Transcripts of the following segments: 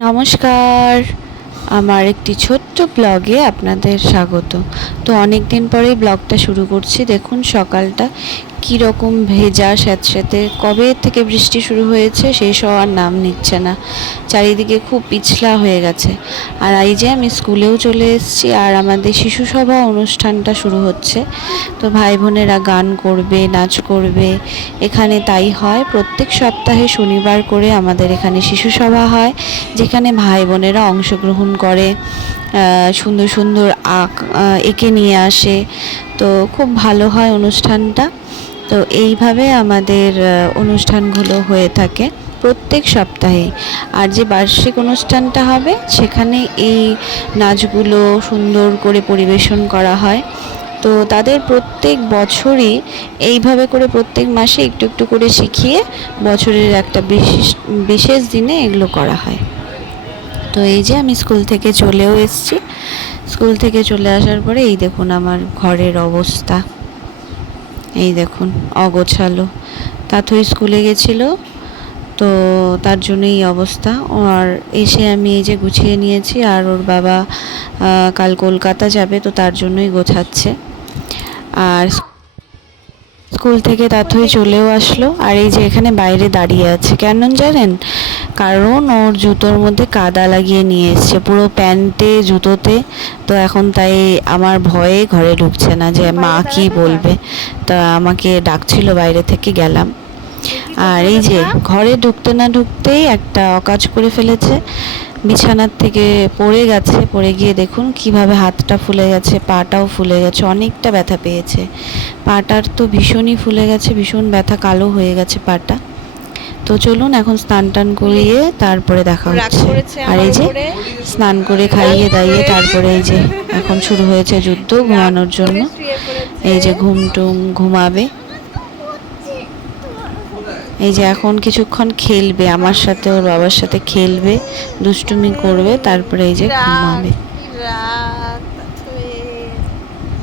নমস্কার। আমার একটি ছোট্ট ব্লগে আপনাদের স্বাগত। তো অনেক দিন পরেই ব্লগটা শুরু করছি। দেখুন সকালটা রকম ভেজা স্যাঁতস্যাঁতে? কবে থেকে বৃষ্টি শুরু হয়েছে সেই সব আর নাম নিচ্ছে না। চারিদিকে খুব পিছলা হয়ে গেছে। আর এই যে আমি স্কুলেও চলে এসেছি আর আমাদের শিশু সভা অনুষ্ঠানটা শুরু হচ্ছে। তো ভাই বোনেরা গান করবে, নাচ করবে। এখানে তাই হয়, প্রত্যেক সপ্তাহে শনিবার করে আমাদের এখানে শিশু সভা হয়, যেখানে ভাই বোনেরা অংশগ্রহণ করে সুন্দর সুন্দর আঁক এঁকে নিয়ে আসে। তো খুব ভালো হয় অনুষ্ঠানটা। তো এইভাবে আমাদের অনুষ্ঠানগুলো হয়ে থাকে প্রত্যেক সপ্তাহে। আর যে বার্ষিক অনুষ্ঠানটা হবে, সেখানে এই নাচগুলো সুন্দর করে পরিবেশন করা হয়। তো তাদের প্রত্যেক বছরই এইভাবে করে প্রত্যেক মাসে একটু একটু করে শিখিয়ে বছরের একটা বিশেষ বিশেষ দিনে এগুলো করা হয়। তো এই যে আমি স্কুল থেকে চলেও এসেছি। স্কুল থেকে চলে আসার পরে এই দেখুন আমার ঘরের অবস্থা। এই দেখুন, অগোছালো। তাথই স্কুলে গেছিল, তো তার জন্য এই অবস্থা। আর এসে আমি এই যে গুছিয়ে নিয়েছি, আর ওর বাবা কাল কলকাতা যাবে, তো তার জন্যই গোছাচ্ছে। আর স্কুল থেকে তাথই চলেও আসলো। আর এই যে এখানে বাইরে দাঁড়িয়ে আছে। কেন জানেন? কারণ ওর জুতোর মধ্যে কাদা লাগিয়ে নিয়ে এসছে। পুরো প্যান্টে জুতোতে। তো এখন তাই আমার ভয়ে ঘরে ঢুকছে না যে মা কি বলবে। তা আমাকে ডাকছিল বাইরে থেকে গেলাম। আর এই যে ঘরে ঢুকতে না ঢুকতেই একটা অকাজ করে ফেলেছে। বিছানার থেকে পড়ে গেছে। পড়ে গিয়ে দেখুন কীভাবে হাতটা ফুলে গেছে পাটাও ফুলে গেছে অনেকটা ব্যথা পেয়েছে। পাটার তো ভীষণই ফুলে গেছে ভীষণ ব্যথা কালো হয়ে গেছে পাটা। তো চলুন এখন স্নান টান করিয়ে তারপরে দেখা হচ্ছে। আর এই যে স্নান করে খাইয়ে দাইয়ে তারপরে এই যে এখন শুরু হয়েছে যুদ্ধ ঘুমানোর জন্য। এই যে ঘুম টুম ঘুমাবে। এই যে এখন কিছুক্ষণ খেলবে আমার সাথে ওর বাবার সাথে খেলবে দুষ্টুমি করবে তারপরে এই যে ঘুমাবে।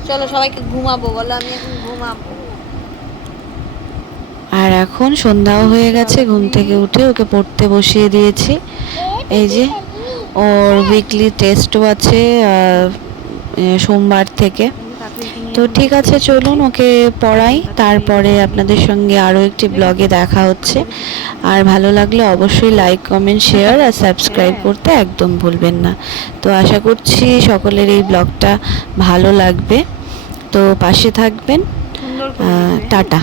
চলো সবাইকে ঘুমাবো বলো আমি এখন ঘুমাবো। আর এখন সন্ধ্যাও হয়ে গেছে, ঘুম থেকে উঠে ওকে পড়তে বসিয়ে দিয়েছি। এই যে, ওর উইকলি টেস্টও আছে সোমবার থেকে। তো ঠিক আছে, চলুন ওকে পড়াই, তারপরে আপনাদের সঙ্গে আরও একটি ব্লগে দেখা হচ্ছে। আর ভালো লাগলে অবশ্যই লাইক কমেন্ট শেয়ার আর সাবস্ক্রাইব করতে একদম ভুলবেন না। তো আশা করছি সকলের এই ব্লগটা ভালো লাগবে। তো পাশে থাকবেন টাটা।